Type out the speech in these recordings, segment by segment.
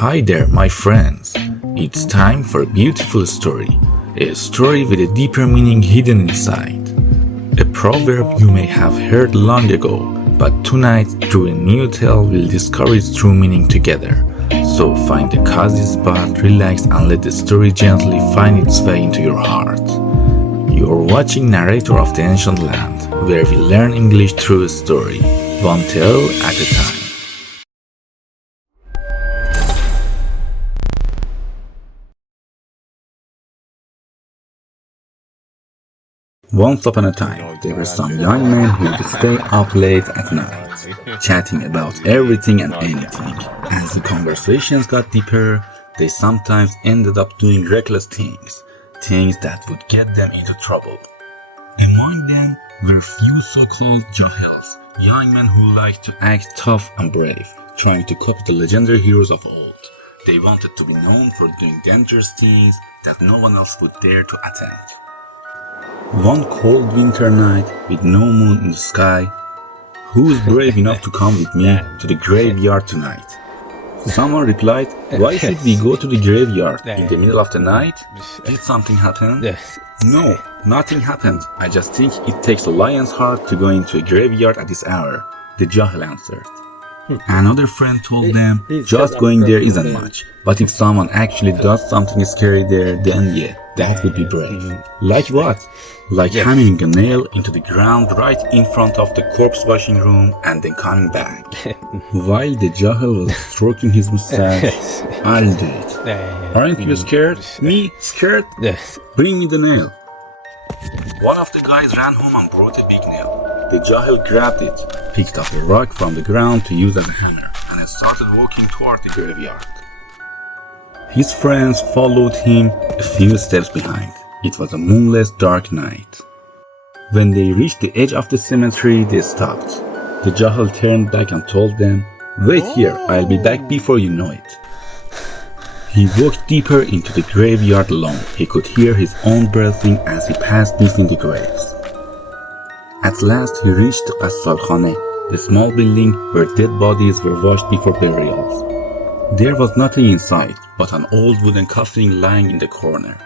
Hi there, my friends. It's time for a beautiful story. A story with a deeper meaning hidden inside. A proverb you may have heard long ago, but tonight, through a new tale, we'll discover its true meaning together. So find a cozy spot, relax, and let the story gently find its way into your heart. You're watching Narrator of the Ancient Land, where we learn English through a story, one tale at a time. Once upon a time, there were some young men who would stay up late at night, chatting about everything and anything. As the conversations got deeper, they sometimes ended up doing reckless things that would get them into trouble. Among them were few so-called jahils, young men who liked to act tough and brave, trying to copy the legendary heroes of old. They wanted to be known for doing dangerous things that no one else would dare to attempt. One cold winter night with no moon in the sky, who is brave enough to come with me to the graveyard tonight? Someone replied, why should we go to the graveyard in the middle of the night? Did something happen? No, nothing happened. I just think it takes a lion's heart to go into a graveyard at this hour, the Jahil answered. Another friend told them, just going there isn't much, but if someone actually does something scary there, then yeah, that would be brave. Like what? Like hammering a nail into the ground right in front of the corpse washing room and then coming back. While the Jahil was stroking his mustache, I'll do it. Aren't you scared? Me? Scared? Bring me the nail. One of the guys ran home and brought a big nail. The Jahil grabbed it, picked up a rock from the ground to use as a hammer, and started walking toward the graveyard. His friends followed him a few steps behind. It was a moonless, dark night. When they reached the edge of the cemetery, they stopped. The Jahil turned back and told them, wait here, I'll be back before you know it. He walked deeper into the graveyard alone. He could hear his own breathing as he passed between the graves. At last he reached the Qassalkhane, the small building where dead bodies were washed before burials. There was nothing inside but an old wooden coffin lying in the corner.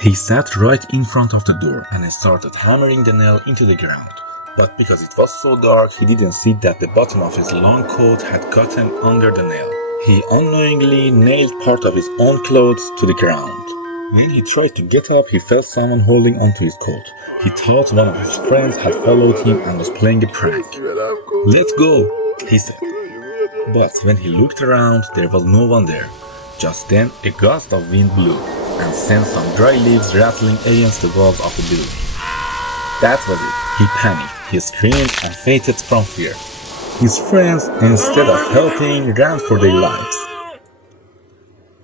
He sat right in front of the door and started hammering the nail into the ground. But because it was so dark, he didn't see that the bottom of his long coat had gotten under the nail. He unknowingly nailed part of his own clothes to the ground. When he tried to get up, he felt someone holding onto his coat. He thought one of his friends had followed him and was playing a prank. Let's go, he said. But when he looked around, there was no one there. Just then, a gust of wind blew and sent some dry leaves rattling against the walls of the building. That was it. He panicked, he screamed and fainted from fear. His friends, instead of helping, ran for their lives.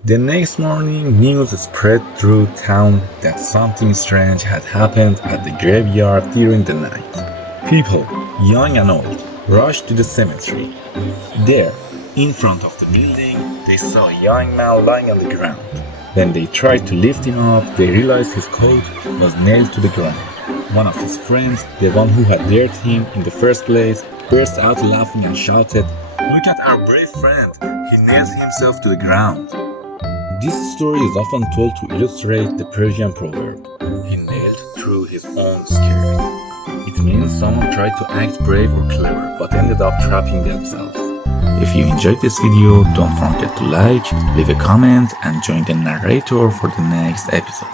The next morning, news spread through town that something strange had happened at the graveyard during the night. People, young and old, rushed to the cemetery. There, in front of the building, they saw a young man lying on the ground. When they tried to lift him up, they realized his coat was nailed to the ground. One of his friends, the one who had dared him in the first place, burst out laughing and shouted, look at our brave friend, he nailed himself to the ground. This story is often told to illustrate the Persian proverb, he nailed through his own skirt. It means someone tried to act brave or clever but ended up trapping themselves. If you enjoyed this video, don't forget to like, leave a comment and join the narrator for the next episode.